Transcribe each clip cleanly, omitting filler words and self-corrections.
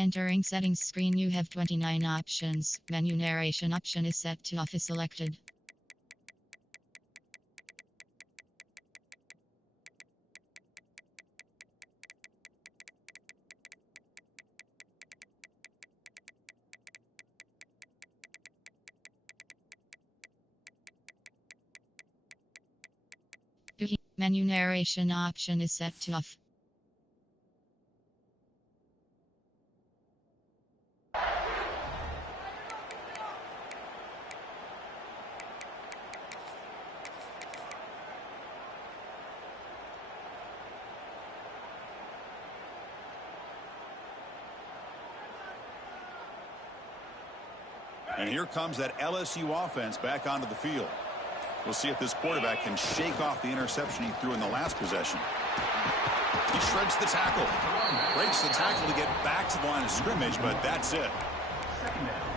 Entering settings screen, you have 29 options. Menu narration option is set to off is selected. Menu narration option is set to off. And here comes that LSU offense back onto the field. We'll see if this quarterback can shake off the interception he threw in the last possession. He shreds the tackle. Breaks the tackle to get back to the line of scrimmage, but that's it.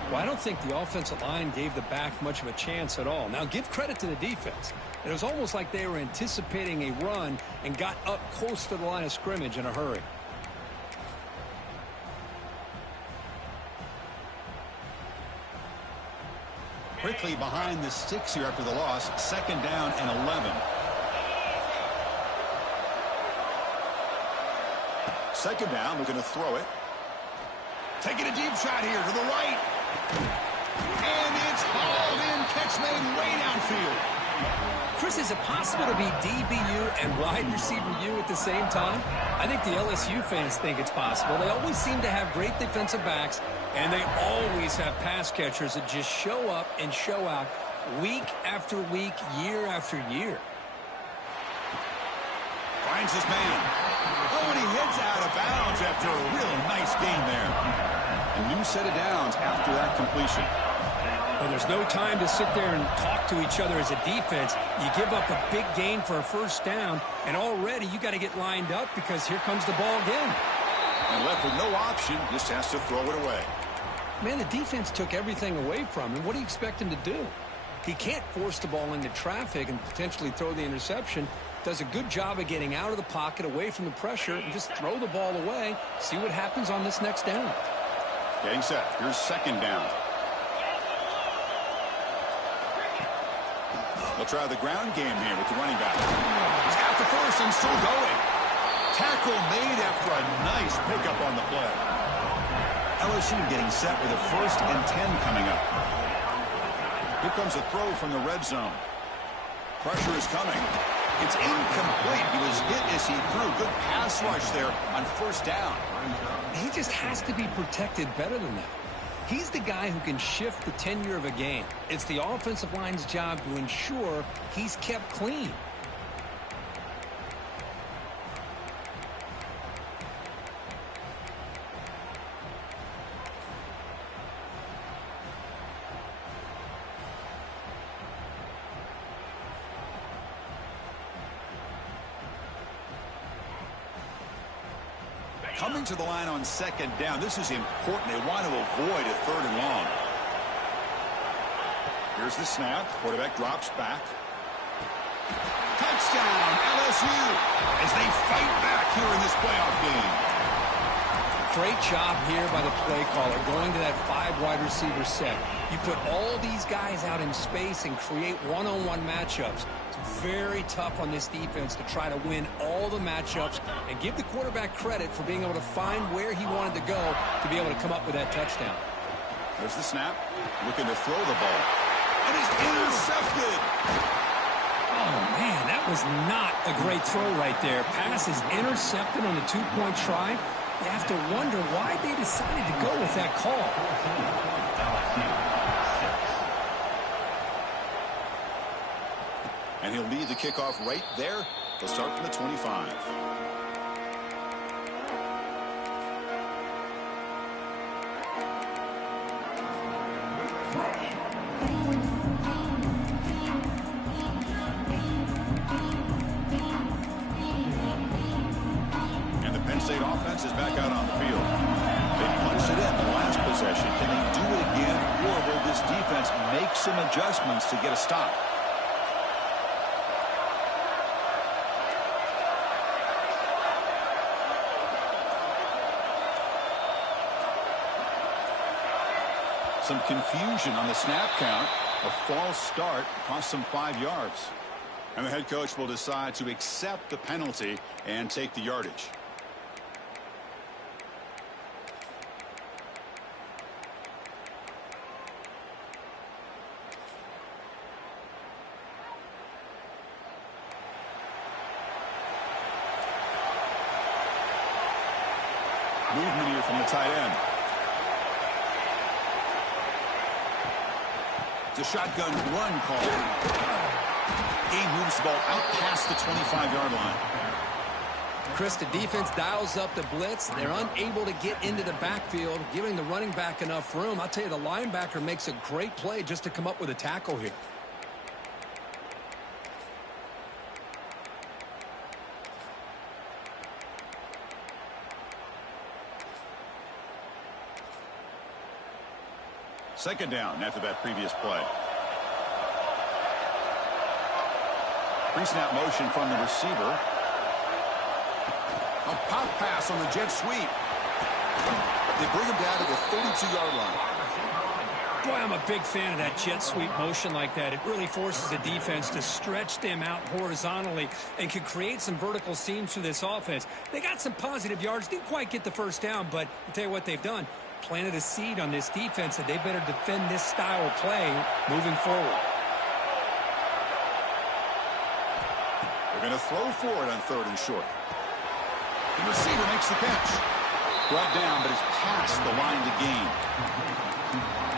Well, I don't think the offensive line gave the back much of a chance at all. Now, give credit to the defense. It was almost like they were anticipating a run and got up close to the line of scrimmage in a hurry. Quickly behind the sticks here after the loss. 2nd down and 11. 2nd down, looking to throw it. Taking a deep shot here to the right. And it's hauled in. Catch made way downfield. Chris, is it possible to be DBU and wide receiver U at the same time? I think the LSU fans think it's possible. They always seem to have great defensive backs, and they always have pass catchers that just show up and show out week after week, year after year. Finds his man. Oh, and he heads out of bounds after a real nice gain there. A new set of downs after that completion. Well, there's no time to sit there and talk to each other as a defense. You give up a big gain for a 1st down, and already you got to get lined up because here comes the ball again. And left with no option, just has to throw it away. Man, the defense took everything away from him. What do you expect him to do? He can't force the ball into traffic and potentially throw the interception. Does a good job of getting out of the pocket, away from the pressure, and just throw the ball away. See what happens on this next down. Getting set. Here's 2nd down. They'll try the ground game here with the running back. He's got the first and still going. Tackle made after a nice pickup on the play. LSU getting set with a 1st and 10 coming up. Here comes a throw from the red zone. Pressure is coming. It's incomplete. He was hit as he threw. Good pass rush there on 1st down. He just has to be protected better than that. He's the guy who can shift the tenure of a game. It's the offensive line's job to ensure he's kept clean. Coming to the line on 2nd down. This is important. They want to avoid a 3rd and long. Here's the snap. Quarterback drops back. Touchdown, LSU, as they fight back here in this playoff game. Great job here by the play caller, going to that 5 wide receiver set. You put all these guys out in space and create one-on-one matchups. It's very tough on this defense to try to win all the matchups and give the quarterback credit for being able to find where he wanted to go to be able to come up with that touchdown. There's the snap, looking to throw the ball. And he's intercepted. Oh, man, that was not a great throw right there. Pass is intercepted on the 2-point try. You have to wonder why they decided to go with that call. And he'll lead the kickoff right there. They'll start from the 25. And the Penn State offense is back out on the field. They punched it in the last possession. Can they do it again, or will this defense make some adjustments to get a stop? Some confusion on the snap count. A false start cost them 5 yards. And the head coach will decide to accept the penalty and take the yardage. Movement here from the tight end. It's a shotgun run call. Game moves the ball out past the 25-yard line. Chris, the defense dials up the blitz. They're unable to get into the backfield, giving the running back enough room. I'll tell you, the linebacker makes a great play just to come up with a tackle here. Second down after that previous play. Pre-snap motion from the receiver. A pop pass on the jet sweep. They bring him down to the 32-yard line. Boy, I'm a big fan of that jet sweep motion like that. It really forces the defense to stretch them out horizontally and can create some vertical seams for this offense. They got some positive yards. Didn't quite get the first down, but I'll tell you what they've done. Planted a seed on this defense that they better defend this style of play moving forward. They're going to throw for it on 3rd and short. The receiver makes the catch. Brought down, but it's past the line to gain.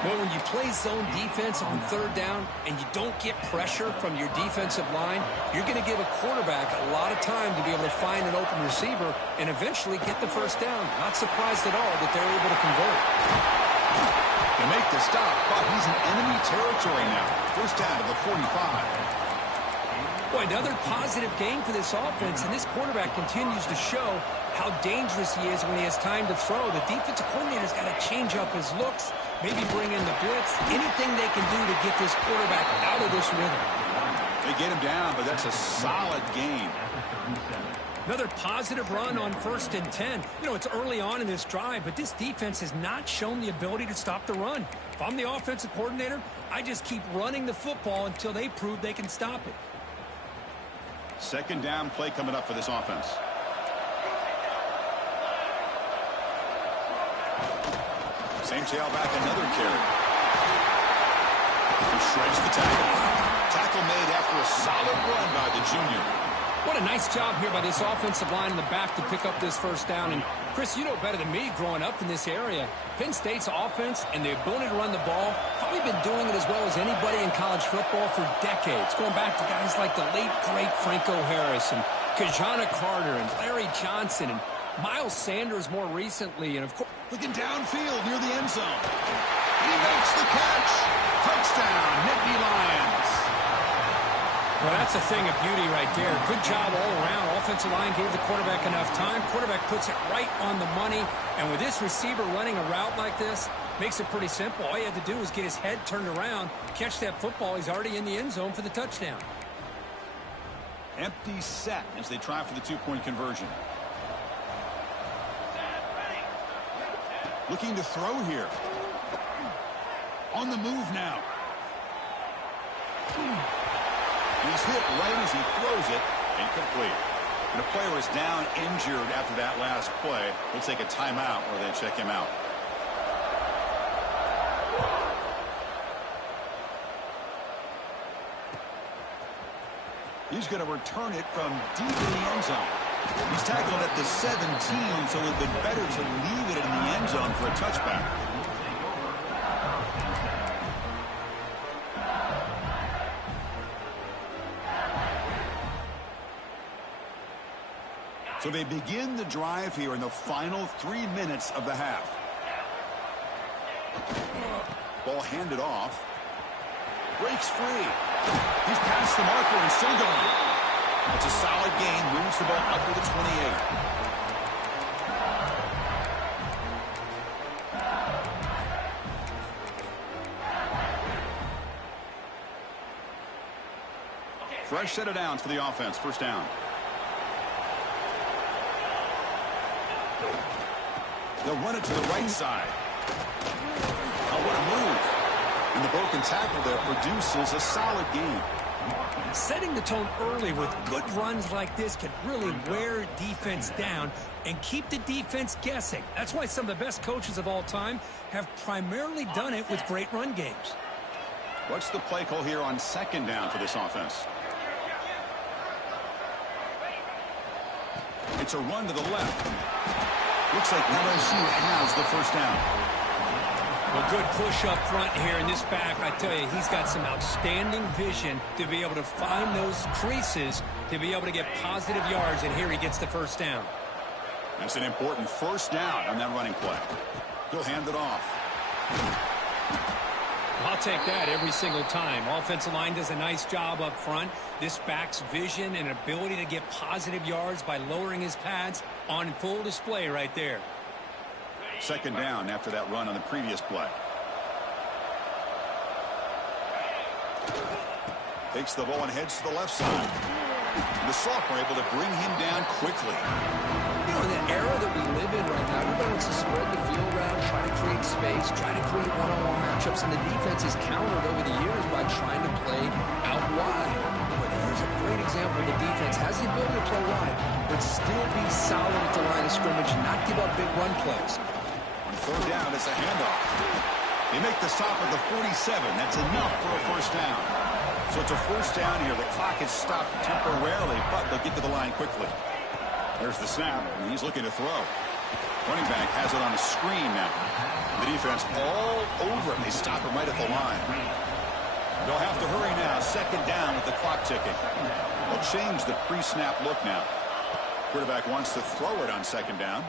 Well, when you play zone defense on 3rd down and you don't get pressure from your defensive line, you're going to give a quarterback a lot of time to be able to find an open receiver and eventually get the first down. Not surprised at all that they're able to convert. They make the stop, but he's in enemy territory now. First down to the 45. Boy, another positive game for this offense, and this quarterback continues to show how dangerous he is when he has time to throw. The defensive coordinator's got to change up his looks, maybe bring in the blitz, anything they can do to get this quarterback out of this rhythm. They get him down, but that's a solid game. Another positive run on 1st and 10. You know, it's early on in this drive, but this defense has not shown the ability to stop the run. If I'm the offensive coordinator, I just keep running the football until they prove they can stop it. Second down play coming up for this offense. Same tailback, another carry. He shreds the tackle. Tackle made after a solid run by the junior. What a nice job here by this offensive line in the back to pick up this first down. And, Chris, you know better than me growing up in this area. Penn State's offense and the ability to run the ball, probably been doing it as well as anybody in college football for decades, going back to guys like the late, great Franco Harris and Kajana Carter and Larry Johnson and Miles Sanders more recently. And, of course, looking downfield near the end zone. He makes the catch. Touchdown, Nittany Lions. Well, that's a thing of beauty right there. Good job all around. Offensive line gave the quarterback enough time. Quarterback puts it right on the money. And with this receiver running a route like this, makes it pretty simple. All you have to do is get his head turned around, catch that football. He's already in the end zone for the touchdown. Empty set as they try for the two-point conversion. Looking to throw here. On the move now. He's hit right as he throws it. Incomplete. And the player is down injured after that last play. We'll take a timeout or they check him out. He's going to return it from deep in the end zone. He's tackled at the 17, so it would have been better to leave it in the end zone for a touchback. So they begin the drive here in the final 3 minutes of the half. Ball handed off. Breaks free. He's past the marker and still going. It's a solid gain. Moves the ball up to the 28. Fresh set of downs for the offense. First down. They'll run it to the right side. Oh, what a move. And the broken tackle there produces a solid game. Setting the tone early with good runs like this can really wear defense down and keep the defense guessing. That's why some of the best coaches of all time have primarily done it with great run games. What's the play call here on second down for this offense? It's a run to the left. Looks like LSU has the first down. Well, good push up front here in this back. I tell you, he's got some outstanding vision to be able to find those creases to be able to get positive yards, and here he gets the first down. That's an important first down on that running play. He'll hand it off. I'll take that every single time. Offensive line does a nice job up front. This back's vision and ability to get positive yards by lowering his pads on full display right there. Second down after that run on the previous play. Takes the ball and heads to the left side. The sophomore able to bring him down quickly. You know, in the era that we live in right now, everybody wants to spread the field around, try to create space, try to create one-on-one matchups, and the defense is countered over the years by trying to play out wide. But here's a great example. The defense has the ability to play wide, but still be solid at the line of scrimmage and not give up big run plays. On third down, it's a handoff. They make the stop at the 47. That's enough for a first down. So it's a first down here. The clock is stopped temporarily, but they'll get to the line quickly. There's the snap, and he's looking to throw. Running back has it on a screen now. The defense all over him. They stop him right at the line. They'll have to hurry now. Second down with the clock ticking. They'll change the pre-snap look now. Quarterback wants to throw it on second down.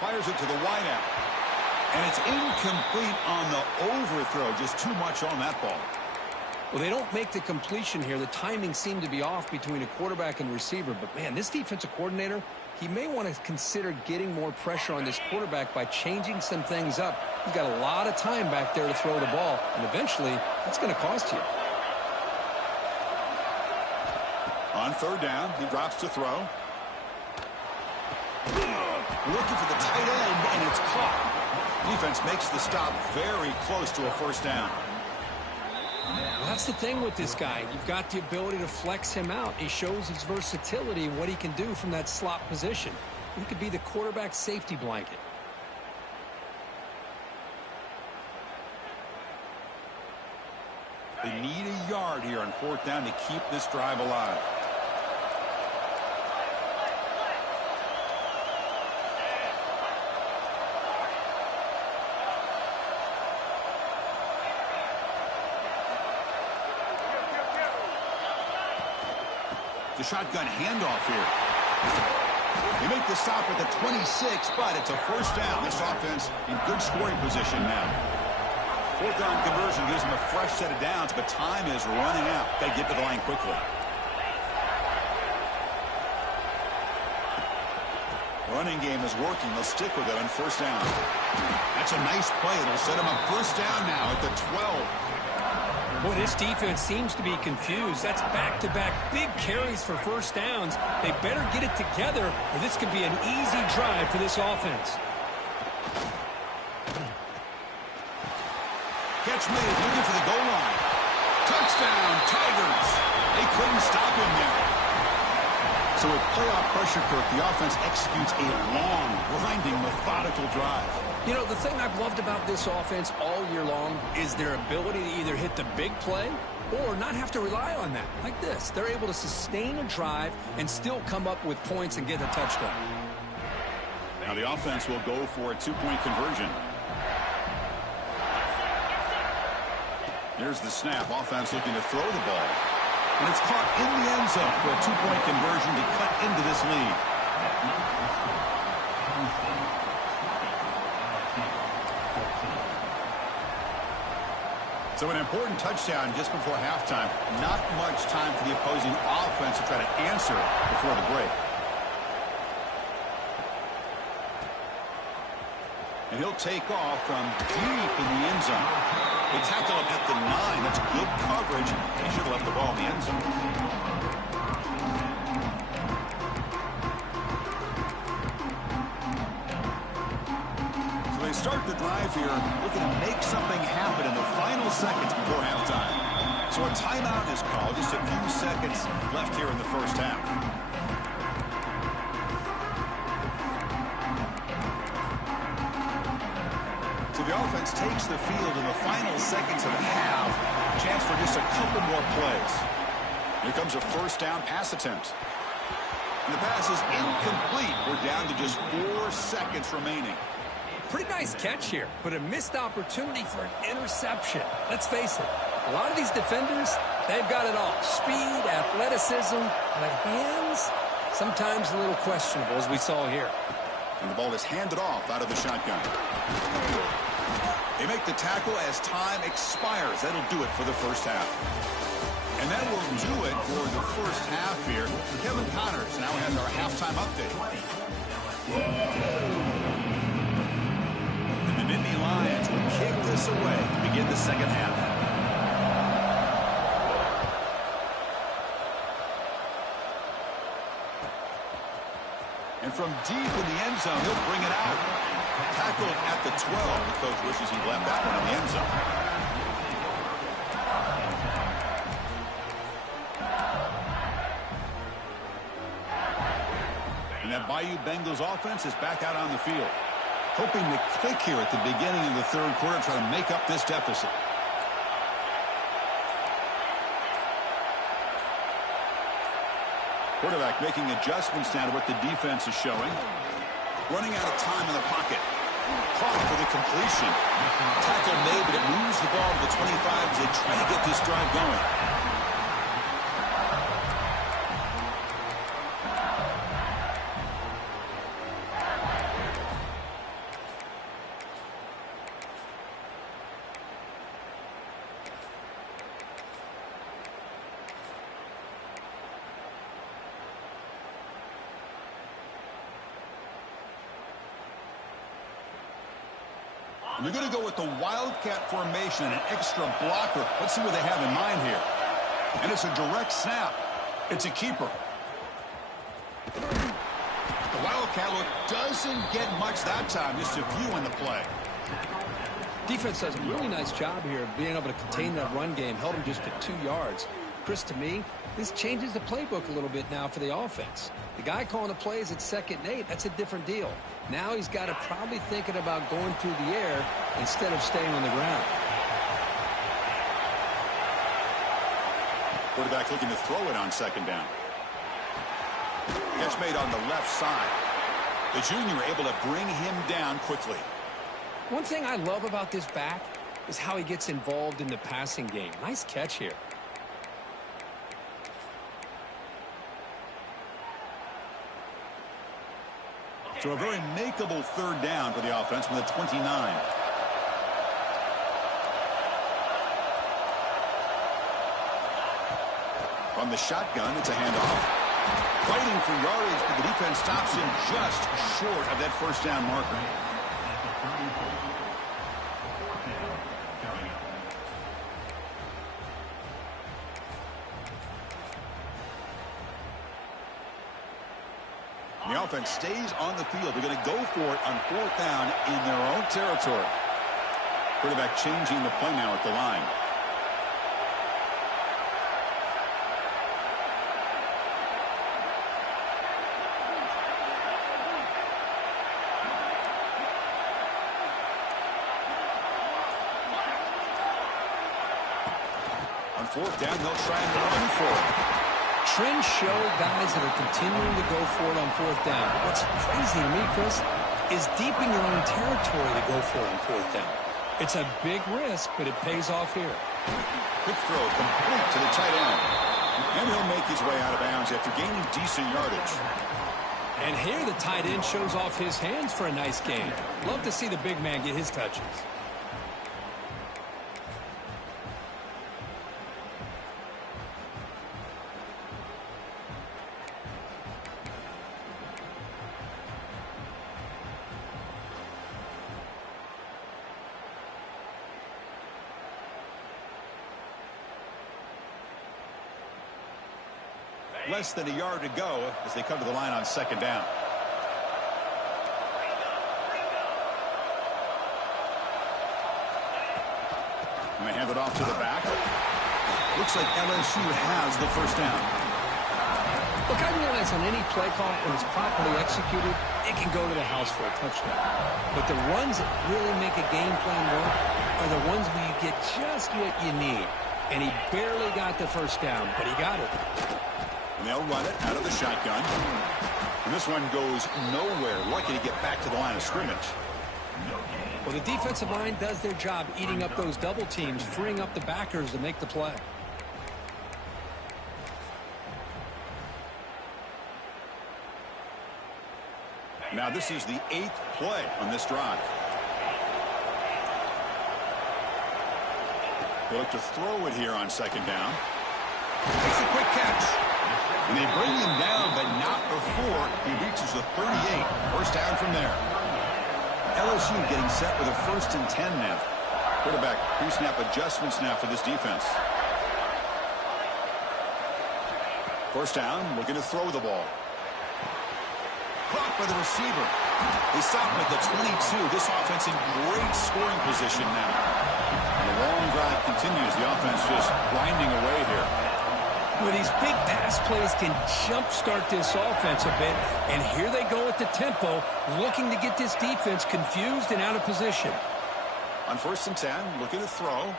Fires it to the wideout. And it's incomplete on the overthrow. Just too much on that ball. Well, they don't make the completion here. The timing seemed to be off between a quarterback and receiver. But, man, this defensive coordinator, he may want to consider getting more pressure on this quarterback by changing some things up. He's got a lot of time back there to throw the ball. And eventually, that's going to cost you. On third down, he drops to throw. Looking for the tight end, and it's caught. Defense makes the stop very close to a first down. Well, that's the thing with this guy. You've got the ability to flex him out. He shows his versatility and what he can do from that slot position. He could be the quarterback safety blanket. They need a yard here on fourth down to keep this drive alive. The shotgun handoff here. They make the stop at the 26, but it's a first down. This offense in good scoring position now. Fourth down conversion gives them a fresh set of downs, but time is running out. They get to the line quickly. Running game is working. They'll stick with it on first down. That's a nice play. It'll set them up first down now at the 12. Boy, this defense seems to be confused. That's back-to-back big carries for first downs. They better get it together, or this could be an easy drive for this offense. Catch made, looking for the goal line. Touchdown, Tigers. They couldn't stop him there. So with playoff pressure, Kirk, the offense executes a long, grinding, methodical drive. You know, the thing I've loved about this offense all year long is their ability to either hit the big play or not have to rely on that. Like this. They're able to sustain a drive and still come up with points and get a touchdown. Now the offense will go for a two-point conversion. Here's the snap. Offense looking to throw the ball. And it's caught in the end zone for a two-point conversion to cut into this lead. So an important touchdown just before halftime. Not much time for the opposing offense to try to answer before the break. And he'll take off from deep in the end zone. They tackle him at the 9. That's good coverage. They should have left the ball in the end zone. So they start the drive here, looking to make something happen in the final seconds before halftime. So a timeout is called, just a few seconds left here in the first half. So the offense takes the field in the final seconds of the half. Chance for just a couple more plays. Here comes a first down pass attempt. And the pass is incomplete. We're down to just 4 seconds remaining. Pretty nice catch here, but a missed opportunity for an interception. Let's face it, a lot of these defenders, they've got it all. Speed, athleticism, but hands, sometimes a little questionable, as we saw here. And the ball is handed off out of the shotgun. They make the tackle as time expires. That'll do it for the first half. And that will do it for the first half here. Kevin Connors now has our halftime update. And the Nittany Lions will kick this away to begin the second half. And from deep in the end zone, he'll bring it out. Tackled at the 12. The coach wishes he left that one in the end zone. And that Bayou Bengals offense is back out on the field, hoping to click here at the beginning of the third quarter, try to make up this deficit. Quarterback making adjustments now to what the defense is showing. Running out of time in the pocket. Caught for the completion. Tackle made, but it moves the ball to the 25 as they try to get this drive going. You're going to go with the Wildcat formation, an extra blocker. Let's see what they have in mind here. And it's a direct snap. It's a keeper. The Wildcat look doesn't get much that time, just a few in the play. Defense does a really nice job here of being able to contain that run game, held him just at 2 yards. Chris, to me, this changes the playbook a little bit now for the offense. The guy calling the plays at 2nd and 8, that's a different deal. Now he's got to probably thinking about going through the air instead of staying on the ground. Quarterback looking to throw it on 2nd down. Catch made on the left side. The junior able to bring him down quickly. One thing I love about this back is how he gets involved in the passing game. Nice catch here. So a very makeable 3rd down for the offense from the 29. From the shotgun, it's a handoff. Fighting for yardage, but the defense stops him just short of that 1st down marker. The offense stays on the field. They're going to go for it on 4th down in their own territory. Quarterback changing the play now at the line. On 4th down, they'll try and run for it. Trends show guys that are continuing to go for it on 4th down. What's crazy to me, Chris, is deep in your own territory to go for it on 4th down. It's a big risk, but it pays off here. Quick throw complete to the tight end. And he'll make his way out of bounds after gaining decent yardage. And here the tight end shows off his hands for a nice gain. Love to see the big man get his touches. Less than a yard to go as they come to the line on 2nd down. And they hand it off to the back. Looks like LSU has the first down. Look, I realize on any play call, when it's properly executed, it can go to the house for a touchdown. But the runs that really make a game plan work are the ones where you get just what you need. And he barely got the first down, but he got it. And they'll run it out of the shotgun. And this one goes nowhere. Lucky to get back to the line of scrimmage. Well, the defensive line does their job eating up those double teams, freeing up the backers to make the play. Now this is the 8th play on this drive. They look to throw it here on second down. Makes a quick catch. And they bring him down, but not before he reaches the 38. First down from there. LSU getting set with a 1st and 10 now. Quarterback pre-snap adjustments now for this defense. First down, looking to throw the ball. Caught by the receiver. They stop him at the 22. This offense in great scoring position now. And the long drive continues. The offense just grinding away here. Well, these big pass plays can jumpstart this offense a bit. And here they go at the tempo, looking to get this defense confused and out of position. On 1st and 10, looking to throw.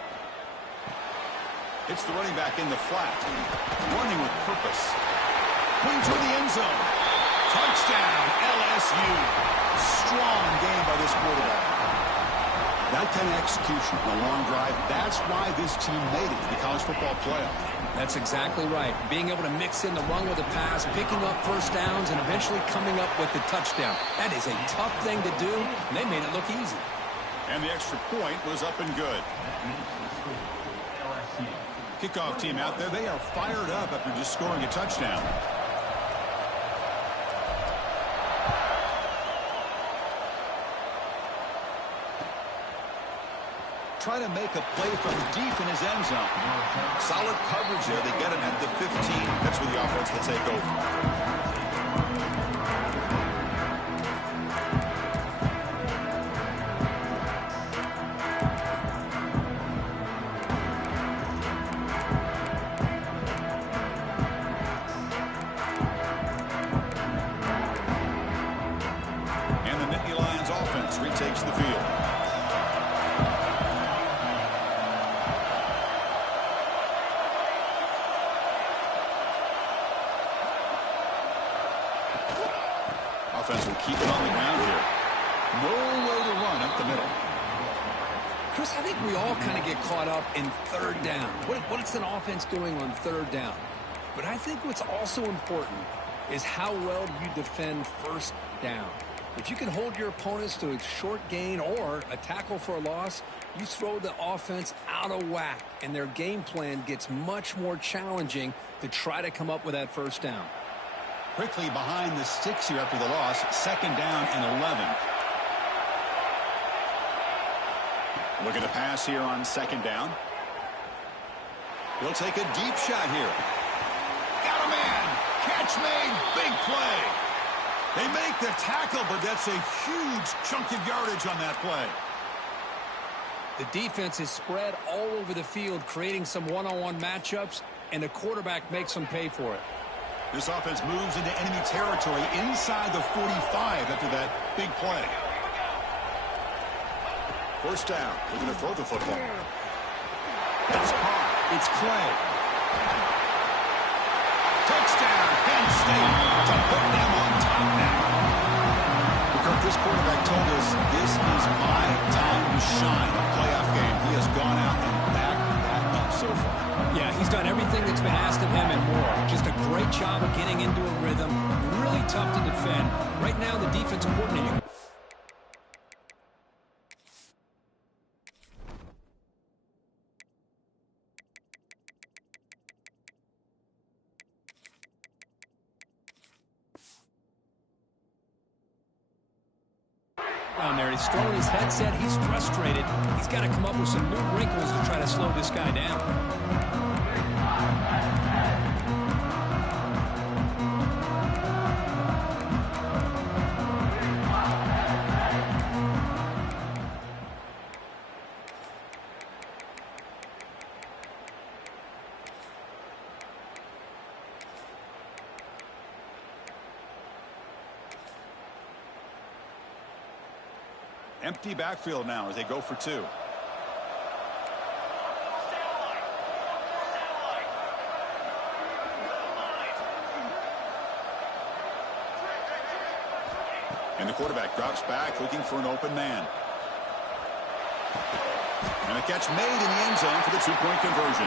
It's the running back in the flat. Running with purpose. Going toward the end zone. Touchdown, LSU. Strong game by this quarterback. That kind of execution on a long drive, that's why this team made it to the college football playoff. That's exactly right. Being able to mix in the run with the pass, picking up first downs, and eventually coming up with the touchdown. That is a tough thing to do, and they made it look easy. And the extra point was up and good. Kickoff team out there, they are fired up after just scoring a touchdown. Try to make a play from deep in his end zone. Solid coverage there. They get him at the 15. That's where the offense will take over. And the Nittany Lions offense retakes the field. Offense will keep it on the ground here. No way to run up the middle. Chris, I think we all kind of get caught up in third down. What's an offense doing on third down? But I think what's also important is how well you defend first down. If you can hold your opponents to a short gain or a tackle for a loss, you throw the offense out of whack, and their game plan gets much more challenging to try to come up with that first down. Quickly behind the sticks here after the loss. Second down and 11. Look at the pass here on second down. He'll take a deep shot here. Got a man. Catch made. Big play. They make the tackle, but that's a huge chunk of yardage on that play. The defense is spread all over the field, creating some one-on-one matchups, and the quarterback makes them pay for it. This offense moves into enemy territory inside the 45 after that big play. First down. We're going to throw the football. That's caught. It's Clay. Touchdown, Penn State, to put them on top now. Because this quarterback told us this is my time to shine. A playoff game. He has gone out and backed that up so far. Yeah, he's done everything that's been asked of him and more. Just a great job of getting into a rhythm. Really tough to defend. Right now, the defensive coordinator. Down there, he's throwing his headset. He's frustrated. He's got to come up with some new wrinkles to try to slow this guy down. Empty backfield now as they go for two. And the quarterback drops back looking for an open man. And a catch made in the end zone for the two-point conversion.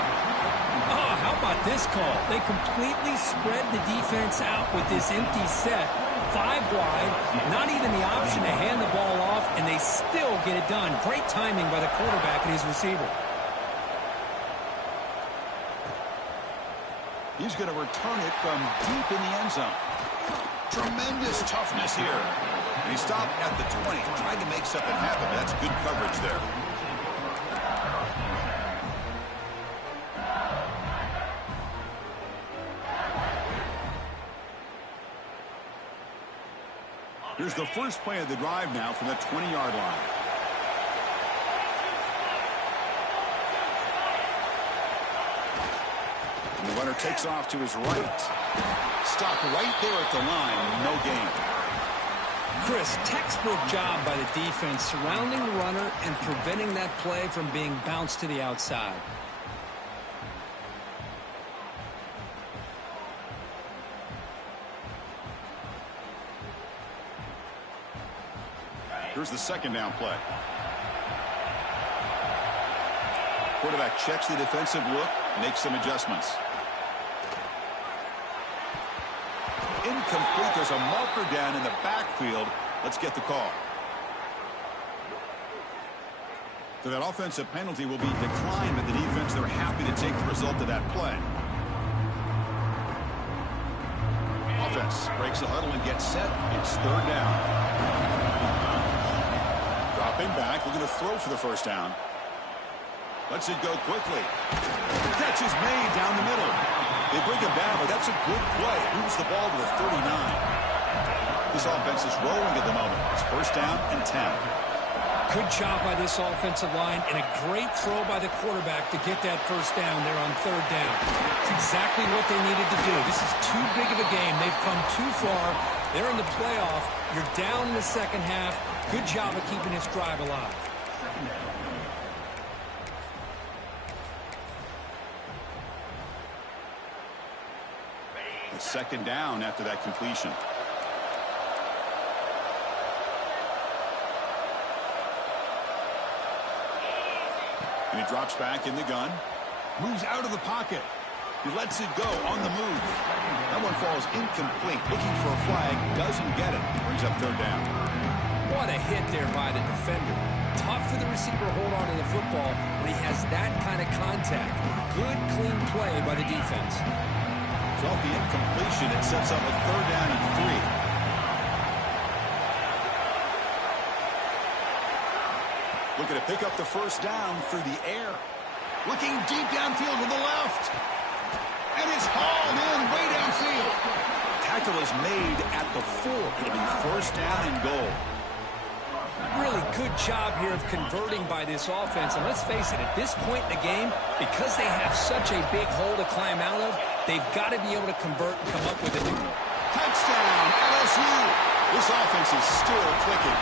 Oh, how about this call? They completely spread the defense out with this empty set. 5 wide, not even the option to hand the ball off, and they still get it done. Great timing by the quarterback and his receiver. He's going to return it from deep in the end zone. Tremendous toughness here. And he stopped at the 20, trying to make something happen. That's good coverage there. Here's the first play of the drive now from the 20-yard line. And the runner takes off to his right. Stopped right there at the line. No gain. Chris, textbook job by the defense surrounding the runner and preventing that play from being bounced to the outside. Here's the second down play. Quarterback checks the defensive look, makes some adjustments. Incomplete. There's a marker down in the backfield. Let's get the call. So that offensive penalty will be declined by the defense. They're happy to take the result of that play. Offense breaks the huddle and gets set. It's third down. Dropping back, looking to throw for the first down. Lets it go quickly. Catch is made down the middle. They bring him down, but that's a good play. Moves the ball to the 39. This offense is rolling at the moment. It's first down and 10. Good job by this offensive line and a great throw by the quarterback to get that first down there on third down. It's exactly what they needed to do. This is too big of a game. They've come too far. They're in the playoff. You're down in the second half. Good job of keeping this drive alive. Second down after that completion. And he drops back in the gun. Moves out of the pocket. He lets it go on the move. That one falls incomplete. Looking for a flag. Doesn't get it. Brings up third down. What a hit there by the defender. Tough for the receiver to hold on to the football when he has that kind of contact. Good, clean play by the defense. So off the incompletion, it sets up a third down and 3. Looking to pick up the first down through the air. Looking deep downfield to the left. And it's hauled in way downfield. Tackle is made at the 4. It'll be first down and goal. Really good job here of converting by this offense. And let's face it, at this point in the game, because they have such a big hole to climb out of, they've got to be able to convert and come up with a new touchdown, LSU. This offense is still clicking.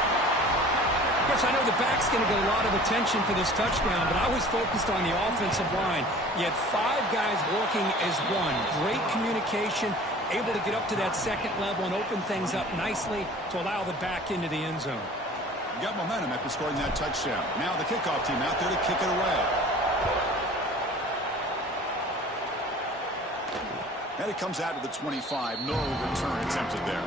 Chris, I know the back's going to get a lot of attention for this touchdown, but I was focused on the offensive line. You had 5 guys working as one. Great communication, able to get up to that second level and open things up nicely to allow the back into the end zone. Got momentum after scoring that touchdown. Now the kickoff team out there to kick it away. And it comes out to the 25. No return attempted there.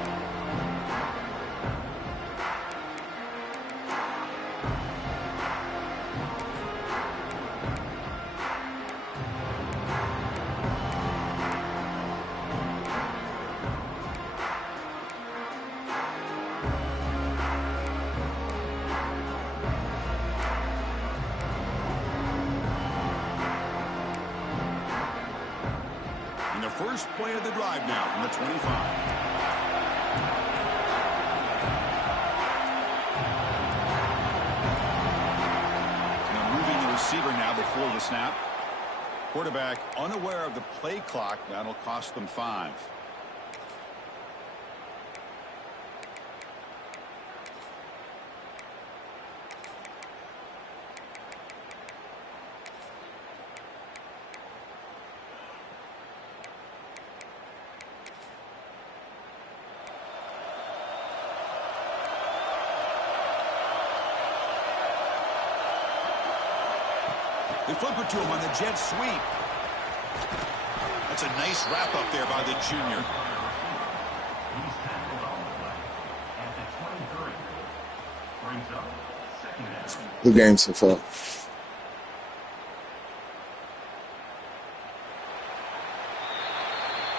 First play of the drive now from the 25. Now moving the receiver now before the snap. Quarterback unaware of the play clock. That'll cost them 5. They flip it to him on the jet sweep. That's a nice wrap-up there by the junior. Good game so far.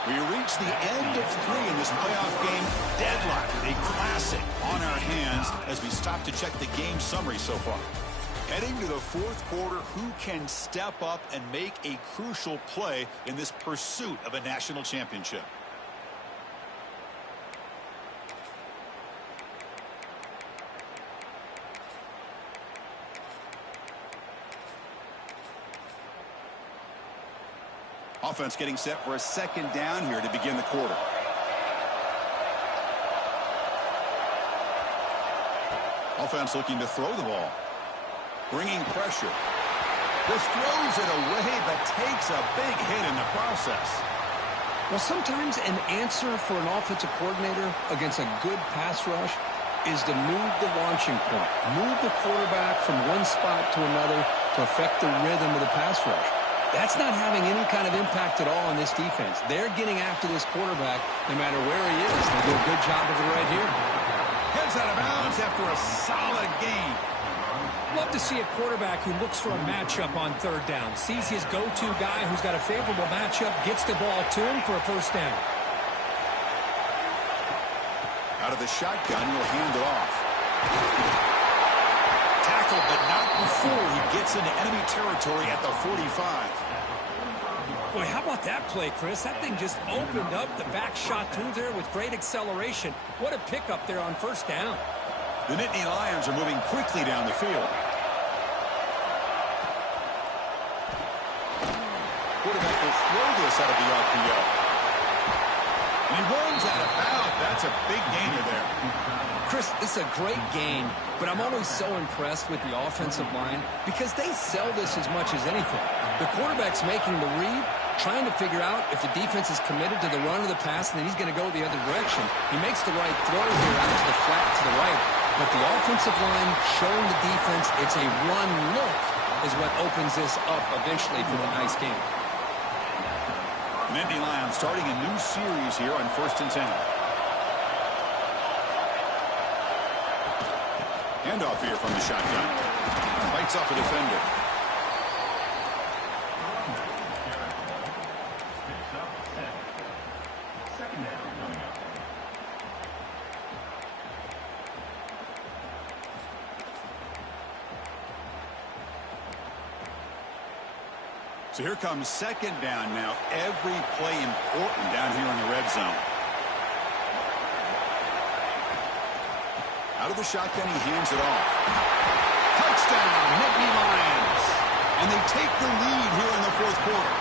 We reach the end of 3 in this playoff game. Deadlock, a classic on our hands as we stop to check the game summary so far. Heading to the 4th quarter, who can step up and make a crucial play in this pursuit of a national championship? Offense getting set for a 2nd down here to begin the quarter. Offense looking to throw the ball. Bringing pressure. Just throws it away, but takes a big hit in the process. Well, sometimes an answer for an offensive coordinator against a good pass rush is to move the launching point. Move the quarterback from one spot to another to affect the rhythm of the pass rush. That's not having any kind of impact at all on this defense. They're getting after this quarterback no matter where he is. They do a good job of it right here. Heads out of bounds after a solid game. Love to see a quarterback who looks for a matchup on 3rd down. Sees his go-to guy who's got a favorable matchup, gets the ball to him for a 1st down. Out of the shotgun, he'll hand it off. Tackled, but not before he gets into enemy territory at the 45. Boy, how about that play, Chris? That thing just opened up the back shot through there with great acceleration. What a pickup there on 1st down. The Nittany Lions are moving quickly down the field. Quarterback will throw this out of the RPO. And he runs out of bounds. That's a big gainer there. Chris, this is a great game, but I'm always so impressed with the offensive line because they sell this as much as anything. The quarterback's making the read, trying to figure out if the defense is committed to the run or the pass, and then he's going to go the other direction. He makes the right throw here out to the flat to the right, but the offensive line showing the defense it's a run look is what opens this up eventually for a nice game. Nittany Lions starting a new series here on 1st and 10. Handoff here from the shotgun. Bites off a defender. So here comes 2nd down now. Every play important down here in the red zone. Out of the shotgun, he hands it off. Touchdown, Nittany Lions. And they take the lead here in the 4th quarter.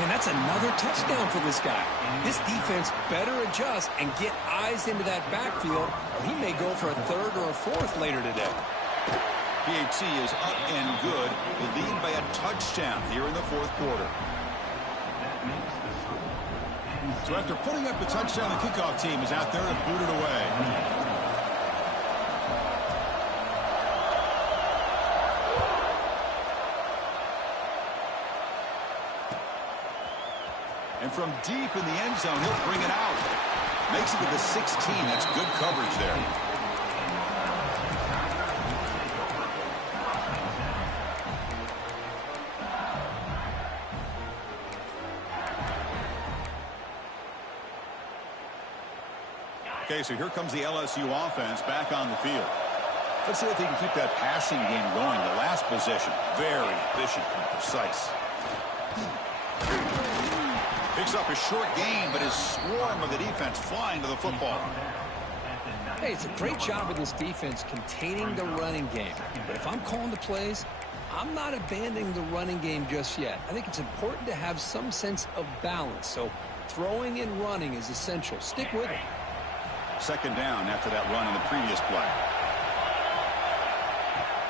Man, that's another touchdown for this guy. This defense better adjust and get eyes into that backfield, or he may go for a 3rd or a 4th later today. PAT is up and good. The lead by a touchdown here in the 4th quarter. So after putting up a touchdown, the kickoff team is out there to boot it away. And from deep in the end zone, he'll bring it out. Makes it to the 16. That's good coverage there. Okay, so here comes the LSU offense back on the field. Let's see if they can keep that passing game going. The last possession, very efficient and precise. Picks up a short gain, but his swarm of the defense flying to the football. Hey, it's a great job with this defense containing the running game. But if I'm calling the plays, I'm not abandoning the running game just yet. I think it's important to have some sense of balance. So throwing and running is essential. Stick with it. 2nd down after that run in the previous play.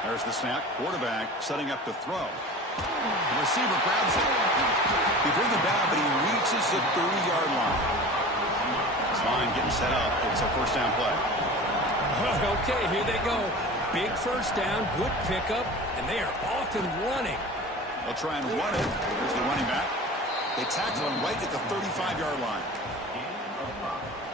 There's the snap. Quarterback setting up the throw. The receiver grabs it. He brings it down, but he reaches the 30-yard line. It's fine getting set up. It's a 1st down play. Okay, here they go. Big first down, good pickup, and they are off and running. They'll try and run it. Here's the running back. They tackle him right at the 35-yard line.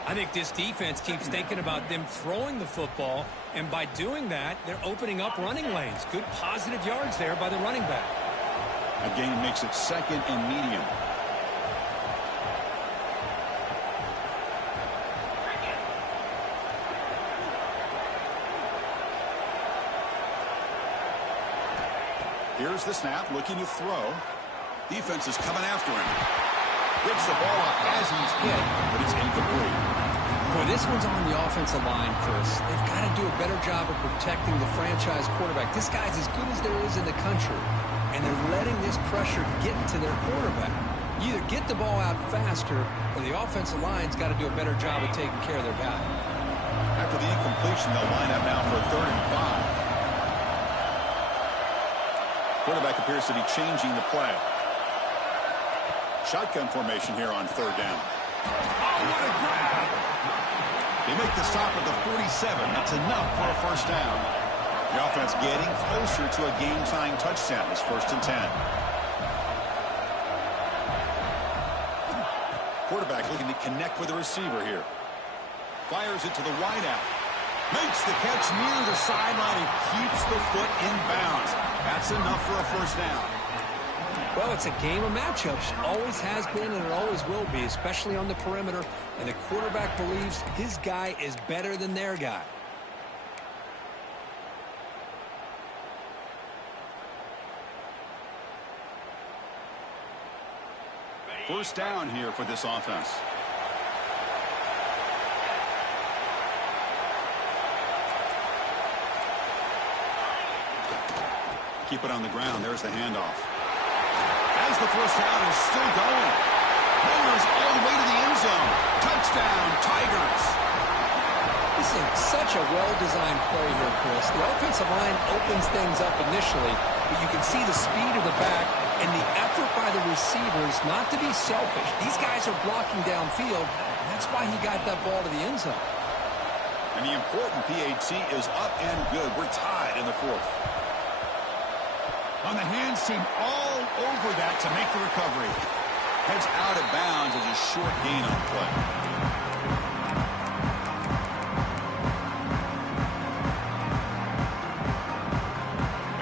I think this defense keeps thinking about them throwing the football, and by doing that, they're opening up running lanes. Good positive yards there by the running back. A gain makes it 2nd and medium. Here's the snap, looking to throw. Defense is coming after him. Rips the ball up as he's hit, but it's incomplete. Boy, this one's on the offensive line, Chris. They've got to do a better job of protecting the franchise quarterback. This guy's as good as there is in the country, and they're letting this pressure get to their quarterback. You either get the ball out faster, or the offensive line's got to do a better job of taking care of their guy. After the incompletion, they'll line up now for a 3rd and 5. Quarterback appears to be changing the play. Shotgun formation here on 3rd down. Oh, what a grab! They make the stop at the 47. That's enough for a 1st down. The offense getting closer to a game-tying touchdown. It's 1st and 10. Quarterback looking to connect with the receiver here. Fires it to the wideout. Makes the catch near the sideline and keeps the foot in bounds. That's enough for a 1st down. Well, it's a game of matchups. Always has been and it always will be, especially on the perimeter. And the quarterback believes his guy is better than their guy. First down here for this offense. Keep it on the ground. There's the handoff. As the 1st down is still going. Movers all the way to the end zone. Touchdown, Tigers. This is such a well-designed play here, Chris. The offensive line opens things up initially, but you can see the speed of the back and the effort by the receivers not to be selfish. These guys are blocking downfield, and that's why he got that ball to the end zone. And the important PAT is up and good. We're tied in the 4th. On the hands team all over that to make the recovery. Heads out of bounds as a short gain on play.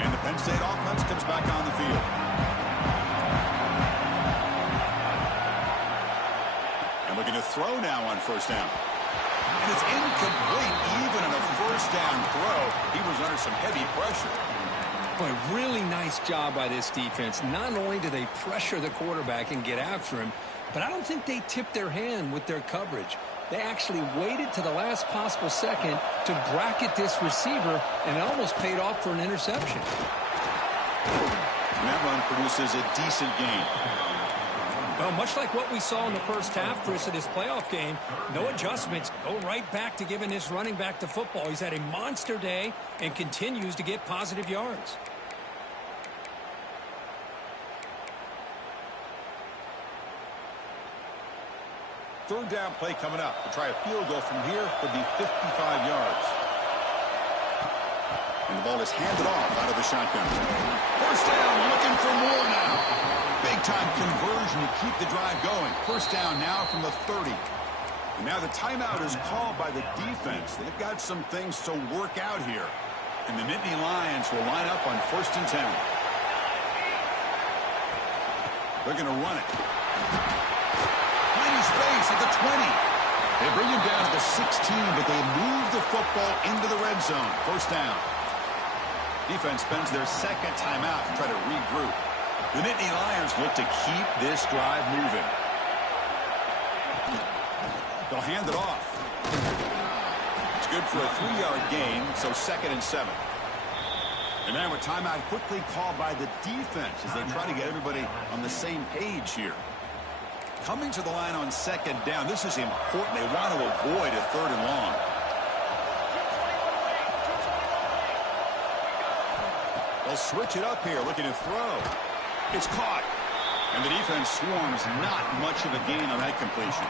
And the Penn State offense comes back on the field. And looking to throw now on 1st down. And it's incomplete even in a 1st down throw. He was under some heavy pressure. Boy, really nice job by this defense. Not only do they pressure the quarterback and get after him, but I don't think they tipped their hand with their coverage. They actually waited to the last possible second to bracket this receiver, and it almost paid off for an interception. And that run produces a decent gain. Well, much like what we saw in the 1st half, Chris, of this playoff game, no adjustments. Go right back to giving this running back the football. He's had a monster day and continues to get positive yards. Third down play coming up. To try a field goal from here would be 55 yards. And the ball is handed off out of the shotgun. 1st down, looking for more now. Big-time conversion to keep the drive going. 1st down now from the 30. And now the timeout is called by the defense. They've got some things to work out here. And the Nittany Lions will line up on 1st and 10. They're going to run it. Finding space at the 20. They bring him down to the 16, but they move the football into the red zone. 1st down. Defense spends their 2nd timeout to try to regroup. The Nittany Lions look to keep this drive moving. They'll hand it off. It's good for a 3-yard gain, so 2nd and 7. And now a timeout quickly called by the defense as they try to get everybody on the same page here. Coming to the line on 2nd down. This is important. They want to avoid a 3rd and long. They'll switch it up here, looking to throw. It's caught. And the defense swarms. Not much of a gain on that completion.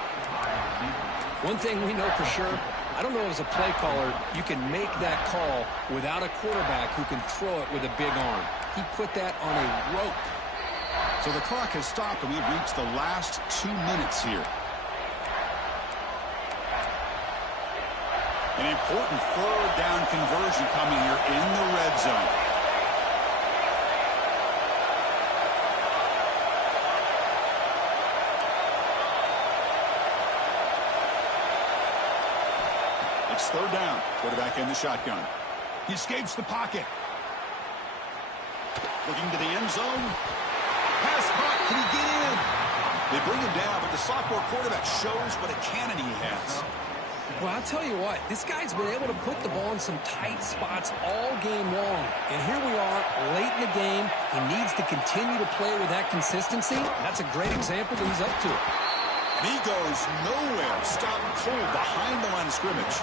One thing we know for sure, I don't know as a play caller you can make that call without a quarterback who can throw it with a big arm. He put that on a rope. So the clock has stopped, and we've reached the last 2 minutes here. An important third down conversion coming here in the red zone. It's third down. Quarterback in the shotgun. He escapes the pocket. Looking to the end zone. Pass caught. Can he get in? They bring him down, but the sophomore quarterback shows what a cannon he has. Well, I'll tell you what, this guy's been able to put the ball in some tight spots all game long. And here we are, late in the game. He needs to continue to play with that consistency. That's a great example that he's up to it. And he goes nowhere. Stop cold behind the line of scrimmage.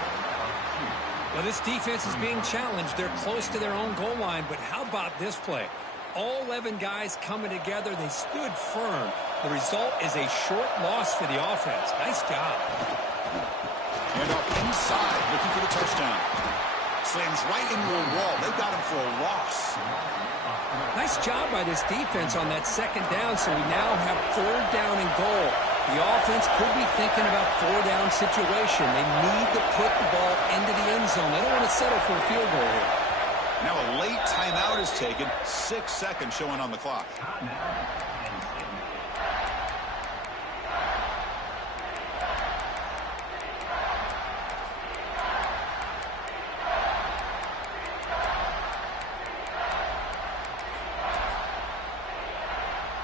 Well, this defense is being challenged. They're close to their own goal line, but how about this play? All 11 guys coming together. They stood firm. The result is a short loss for the offense. Nice job. And up inside, looking for the touchdown. Slams right into a wall. They got him for a loss. Nice job by this defense on that second down, so we now have third down and goal. The offense could be thinking about four-down situation. They need to put the ball into the end zone. They don't want to settle for a field goal here. Now a late timeout is taken. 6 seconds showing on the clock.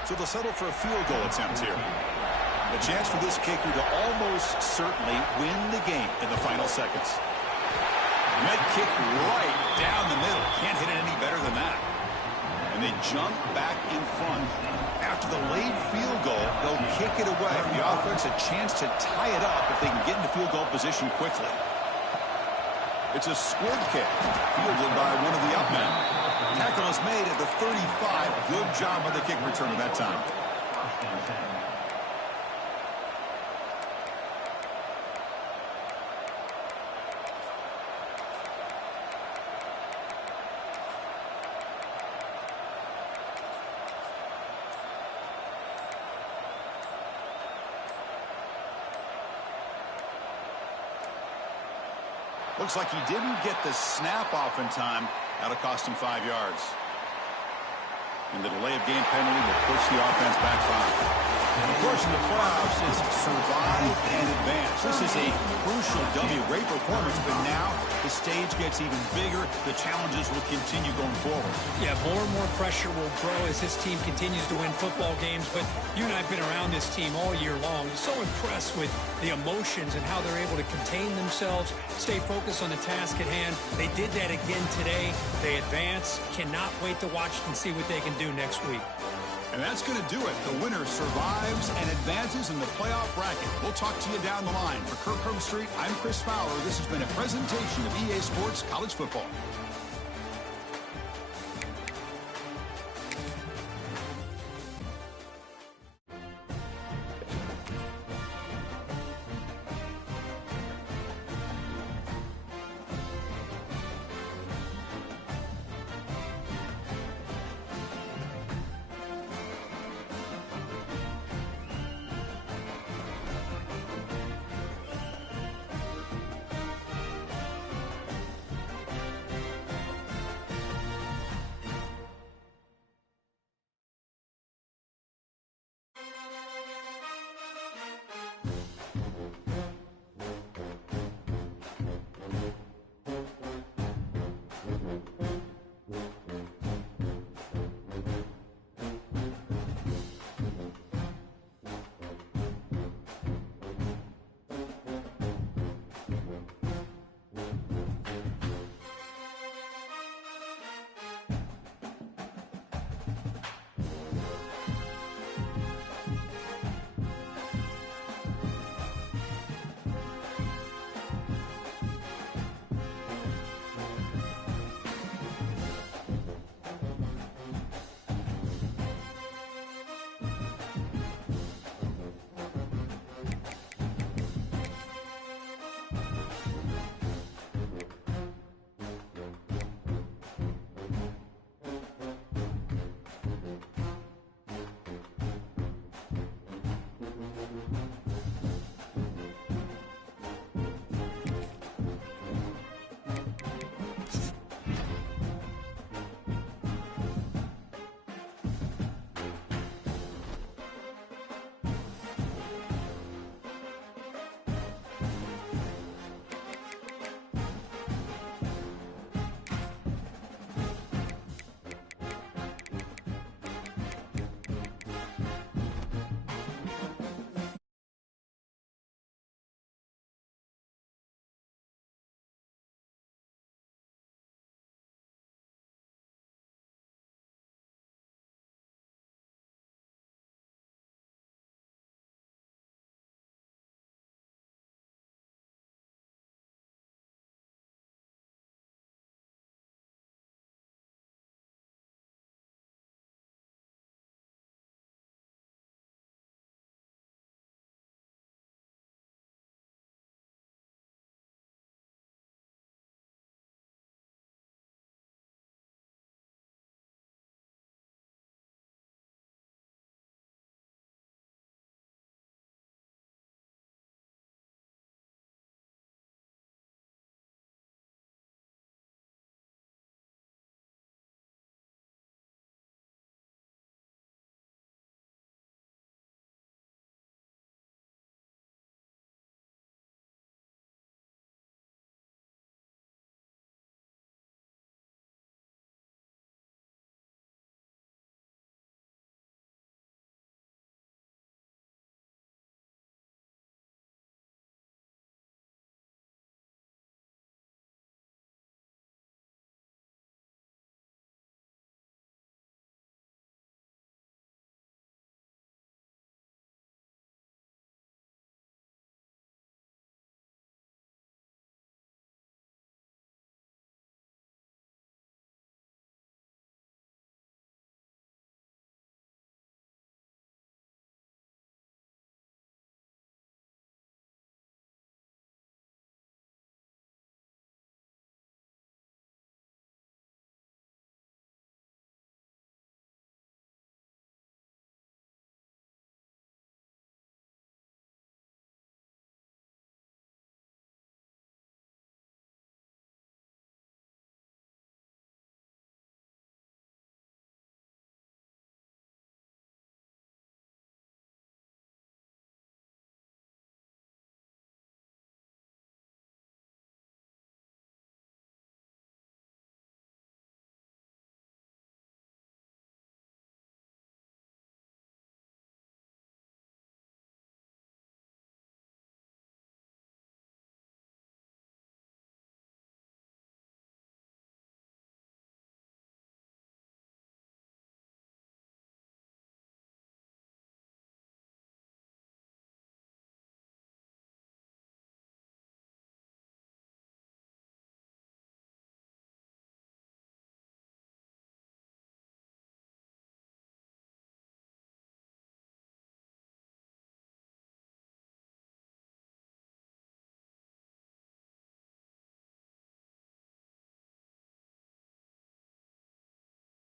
So they'll settle for a field goal attempt here. A chance for this kicker to almost certainly win the game in the final seconds. Med kick right down the middle. Can't hit it any better than that. And they jump back in front. After the late field goal, they'll kick it away. The offense a chance to tie it up if they can get into field goal position quickly. It's a squib kick, fielded by one of the up men. Tackle is made at the 35. Good job by the kick returner that time. Looks like he didn't get the snap off in time. That'll cost him 5 yards. And the delay of game penalty will push the offense back 5. Of course, in the playoffs is survive and advance. This is a crucial W. Great performance, but now the stage gets even bigger. The challenges will continue going forward. Yeah, more and more pressure will grow as this team continues to win football games. But you and I have been around this team all year long. So impressed with the emotions and how they're able to contain themselves, stay focused on the task at hand. They did that again today. They advance. Cannot wait to watch and see what they can do next week. And that's going to do it. The winner survives and advances in the playoff bracket. We'll talk to you down the line. For Kirk Herbstreit, I'm Chris Fowler. This has been a presentation of EA Sports College Football.